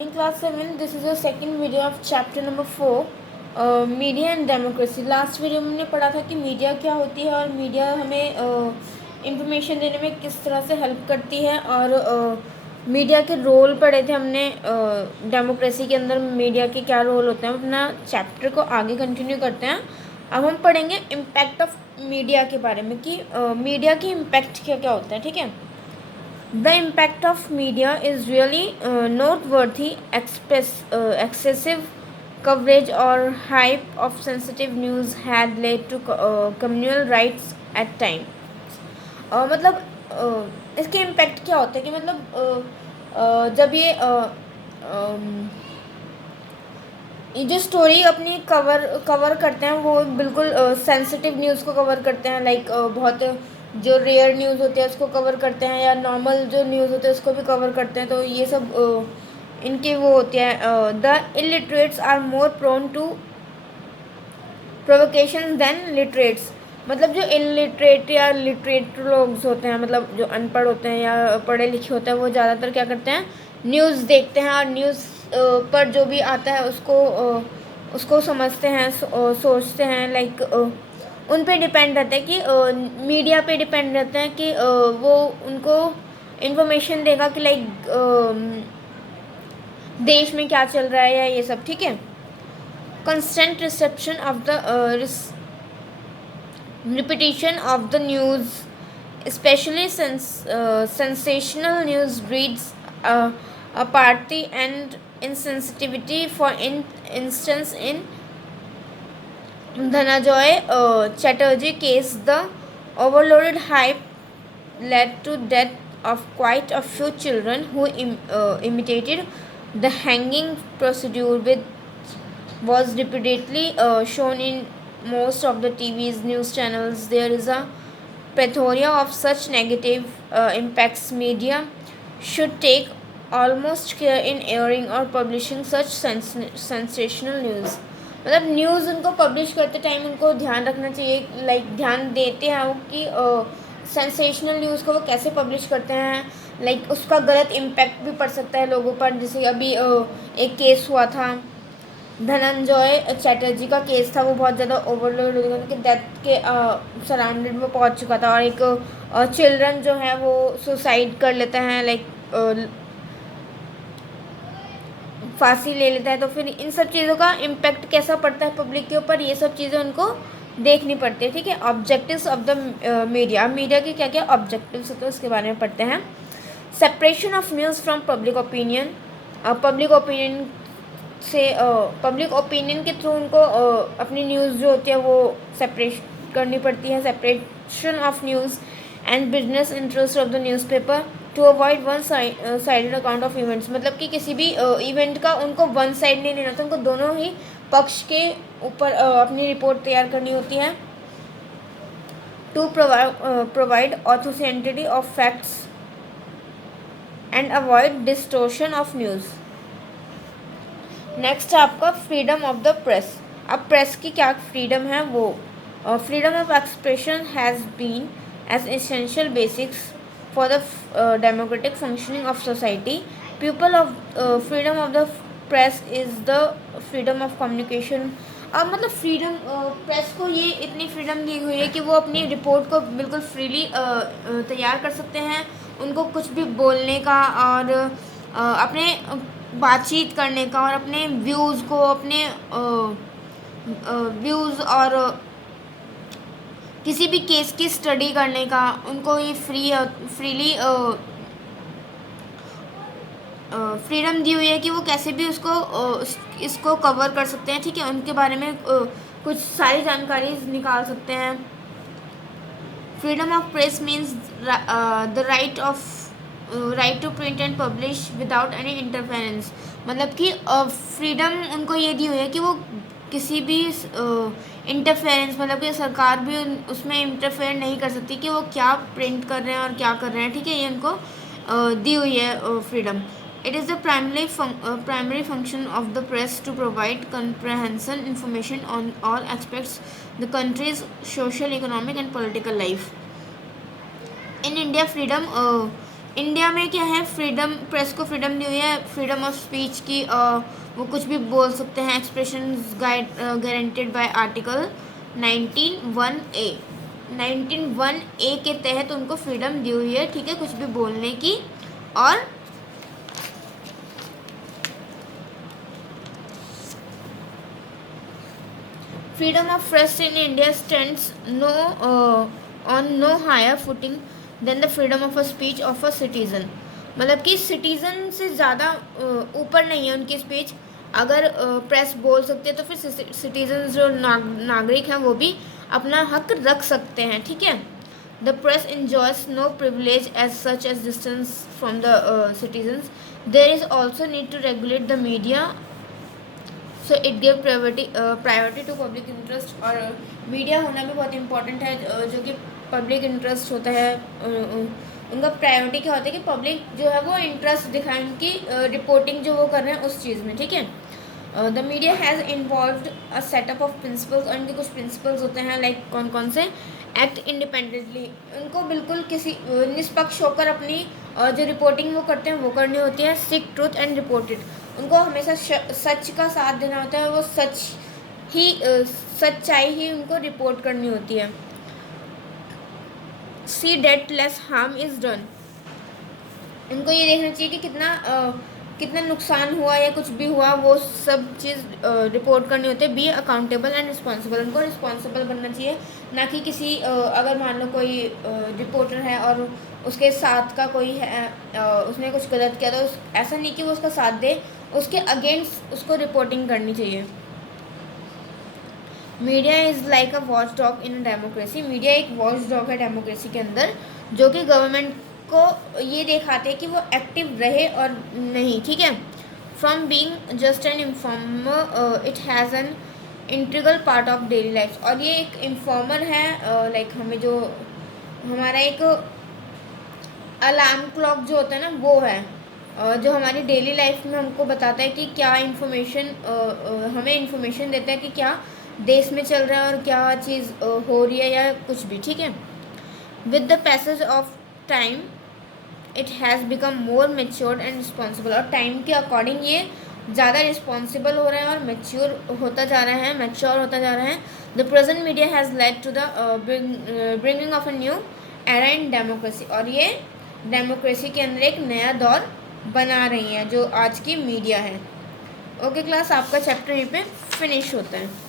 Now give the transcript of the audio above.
In class 7, this is the second video of chapter number 4, media and democracy. Last video में हमने पढ़ा था कि मीडिया क्या होती है और मीडिया हमें इंफॉर्मेशन देने में किस तरह से हेल्प करती है, और मीडिया के रोल पढ़े थे हमने। डेमोक्रेसी के अंदर मीडिया के क्या रोल होते हैं। अपना चैप्टर को आगे कंटिन्यू करते हैं। अब हम पढ़ेंगे इम्पैक्ट ऑफ मीडिया के बारे में कि मीडिया की इम्पैक्ट क्या क्या होता है। ठीक है। The impact of media is really noteworthy. Excessive coverage or hype of sensitive news had led to communal rights at time. मतलब इसके इम्पैक्ट क्या होता है कि मतलब जब ये जो स्टोरी अपनी कवर करते हैं वो बिल्कुल सेंसिटिव न्यूज़ को कवर करते हैं। लाइक बहुत जो रेयर न्यूज़ होते हैं उसको कवर करते हैं, या नॉर्मल जो न्यूज़ होते हैं उसको भी कवर करते हैं। तो ये सब इनकी वो होती है। The illiterates are more prone to provocation than literates. मतलब जो इलिटरेट या लिटरेट लोग होते हैं, मतलब जो अनपढ़ होते हैं या पढ़े लिखे होते हैं, वो ज़्यादातर क्या करते हैं, न्यूज़ देखते हैं और न्यूज़ पर जो भी आता है उसको समझते हैं, सोचते हैं। लाइक उन पे डिपेंड रहता है कि मीडिया पे डिपेंड रहते हैं कि वो उनको इन्फॉर्मेशन देगा कि लाइक देश में क्या चल रहा है या ये सब। ठीक है। Constant reception of the repetition of the news, especially sensational news, breeds apathy and insensitivity. For instance, in Dhananjay Chatterjee case, the overloaded hype led to death of quite a few children who imitated the hanging procedure, which was repeatedly shown in most of the TV's news channels. There is a plethora of such negative impacts. Media should take almost care in airing or publishing such sensational news. मतलब news उनको publish करते time उनको ध्यान रखना चाहिए, like ध्यान देते हैं वो कि सेंसेशनल न्यूज़ को वो कैसे पब्लिश करते हैं। लाइक उसका गलत इम्पैक्ट भी पड़ सकता है लोगों पर। जैसे अभी एक केस हुआ था, धनंजय चैटर्जी का केस था। वो बहुत ज़्यादा ओवरलोड हो गया, उनके डेथ के सराउंडेड में पहुंच चुका था। और एक चिल्ड्रन जो है वो सुसाइड कर लेता है, लाइक फांसी ले लेता है। तो फिर इन सब चीज़ों का इम्पैक्ट कैसा पड़ता है पब्लिक के ऊपर, ये सब चीज़ें उनको देखनी पड़ती है। ठीक है। Objectives of the media, media के क्या क्या ऑब्जेक्टिव्स होते हैं उसके बारे में पढ़ते हैं। Separation of news from public opinion. Public opinion के थ्रू उनको अपनी न्यूज़ जो होती है वो सेपरेट करनी पड़ती है। Separation of news and business interest of the newspaper to avoid one sided account of events. मतलब कि किसी भी इवेंट का उनको वन साइड नहीं लेना था, उनको दोनों ही पक्ष के ऊपर अपनी रिपोर्ट तैयार करनी होती है। To provide authenticity of facts and avoid distortion of news. Next है आपका फ्रीडम ऑफ द प्रेस। अब प्रेस की क्या फ्रीडम है वो, freedom of expression has been as essential basics for the democratic functioning of society. People of freedom of the press is the freedom of communication. अब मतलब freedom press को ये इतनी फ्रीडम दी हुई है कि वो अपनी रिपोर्ट को बिल्कुल फ्रीली तैयार कर सकते हैं। उनको कुछ भी बोलने का और अपने बातचीत करने का और अपने व्यूज़ को, अपने व्यूज़ और किसी भी केस की स्टडी करने का उनको ये फ्रीली फ्रीडम दी हुई है कि वो कैसे भी इसको कवर कर सकते हैं। ठीक है। उनके बारे में कुछ सारी जानकारी निकाल सकते हैं। Freedom of press means the right to print and publish without any interference. मतलब कि फ्रीडम उनको ये दी हुई है कि वो किसी भी इंटरफेरेंस, मतलब कि सरकार भी उसमें इंटरफेयर नहीं कर सकती कि वो क्या प्रिंट कर रहे हैं और क्या कर रहे हैं। ठीक है। ये उनको दी हुई है freedom. It is the primary function of the press to provide comprehensive information on all aspects the country's social, economic and political life. In India, freedom India में क्या है, फ्रीडम, प्रेस को फ्रीडम दी हुई है, फ्रीडम ऑफ स्पीच की, वो कुछ भी बोल सकते हैं, expression guaranteed bye article 19(1)(a). 19(1)(a) के तहत उनको फ्रीडम दी हुई है, ठीक है, कुछ भी बोलने की। और freedom of press in India stands on no higher footing than the freedom of a speech of a citizen. मतलब कि सिटीज़न से ज़्यादा ऊपर नहीं है उनकी स्पीच। अगर प्रेस बोल सकते हैं तो फिर सिटीज़न जो नागरिक हैं वो भी अपना हक रख सकते हैं, ठीक है। The press enjoys no privilege as such as distance from the citizens. There is also need to regulate the media, so it give priority to public interest। और मीडिया होना भी बहुत इम्पोर्टेंट है, जो कि पब्लिक इंटरेस्ट होता है, उनका प्रायोरिटी क्या होता है कि पब्लिक जो है वो इंटरेस्ट दिखाए उनकी रिपोर्टिंग जो वो कर रहे हैं उस चीज़ में, ठीक है। The media has involved a setup of principles, और इनके कुछ प्रिंसिपल्स होते हैं, लाइक कौन कौन से। एक्ट इंडिपेंडेंटली, उनको बिल्कुल किसी निष्पक्ष होकर अपनी जो रिपोर्टिंग वो करते हैं वो करनी होती है। सीक ट्रूथ एंड रिपोर्टेड, उनको हमेशा सच का साथ देना होता है, वो सच्चाई ही उनको रिपोर्ट करनी होती है। See that less harm is done, उनको ये देखना चाहिए कि कितना नुकसान हुआ या कुछ भी हुआ, वो सब चीज़ रिपोर्ट करनी होती है। बी अकाउंटेबल एंड रिस्पॉन्सिबल, उनको रिस्पॉन्सिबल बनना चाहिए, ना कि किसी अगर मान लो कोई रिपोर्टर है और उसके साथ का कोई है, उसने कुछ गलत किया तो ऐसा नहीं कि वो उसका साथ दे, उसके अगेंस्ट उसको रिपोर्टिंग करनी चाहिए। Media is like a watch dog in democracy, media एक वॉच डॉग है डेमोक्रेसी के अंदर, जो कि गवर्नमेंट को ये दिखाते हैं कि वो एक्टिव रहे और नहीं, ठीक है। From being just an informer it has an integral part of daily life, और ये एक इन्फॉर्मर है, लाइक हमें जो हमारा एक अलार्म क्लॉक जो होता है ना वो है, जो हमारी डेली लाइफ में हमको बताता है कि क्या इन्फॉर्मेशन, हमें इन्फॉर्मेशन देता है कि क्या देश में चल रहा है और क्या चीज़ हो रही है या कुछ भी, ठीक है। With the passage of time it has become more matured and responsible, और टाइम के अकॉर्डिंग ये ज़्यादा रिस्पॉन्सिबल हो रहा है और मैच्योर होता जा रहा है, मैच्योर होता जा रहा है। The present media has led to the bringing of a new era in democracy, और ये डेमोक्रेसी के अंदर एक नया दौर बना रही है जो आज की मीडिया है। ओके क्लास, आपका चैप्टर यहीं पे फिनिश होता है।